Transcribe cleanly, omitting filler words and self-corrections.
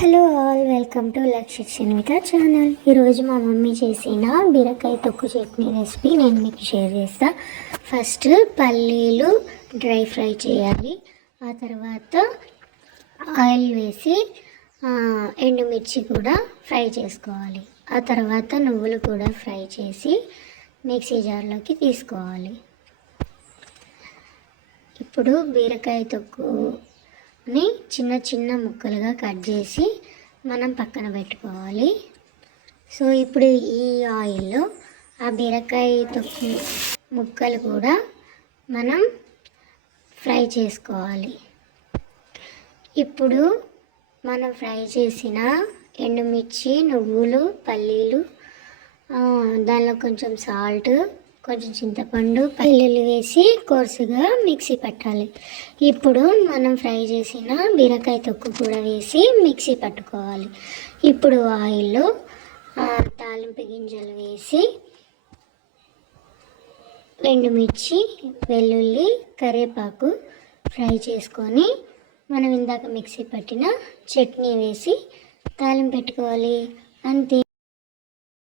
Hello all, welcome to లక్ష్య షణ్విత channel. ఈరోజు మా మమ్మీ చేసిన బీరకాయ తొక్కు చట్నీ రెసిపీ నేను మీకు షేర్ చేస్తా. ఫస్ట్ పల్లీలు డ్రై ఫ్రై చేయాలి. ఆ తర్వాత ఆయిల్ వేసి ఎండుమిర్చి కూడా ఫ్రై చేసుకోవాలి. ఆ తర్వాత నువ్వులు కూడా ఫ్రై చేసి మిక్సీ జార్లోకి తీసుకోవాలి. ఇప్పుడు బీరకాయ తొక్కుని చిన్న చిన్న ముక్కలుగా కట్ చేసి మనం పక్కన పెట్టుకోవాలి. సో ఇప్పుడు ఈ ఆయిల్లో ఆ బీరకాయ తొక్కు ముక్కలు కూడా మనం ఫ్రై చేసుకోవాలి. ఇప్పుడు మనం ఫ్రై చేసిన ఎండుమిర్చి, నువ్వులు, పల్లీలు, దానిలో కొంచెం సాల్ట్, కొంచెం చింతపండు, వెల్లుల్లి వేసి కోర్సుగా మిక్సీ పట్టాలి. ఇప్పుడు మనం ఫ్రై చేసిన బీరకాయ తొక్కు కూడా వేసి మిక్సీ పట్టుకోవాలి. ఇప్పుడు ఆయిల్లో తాలింపు గింజలు వేసి ఎండుమిర్చి, వెల్లుల్లి, కరివేపాకు ఫ్రై చేసుకొని మనం ఇందాక మిక్సీ పట్టిన చట్నీ వేసి తాలింపు పెట్టుకోవాలి. అంతే.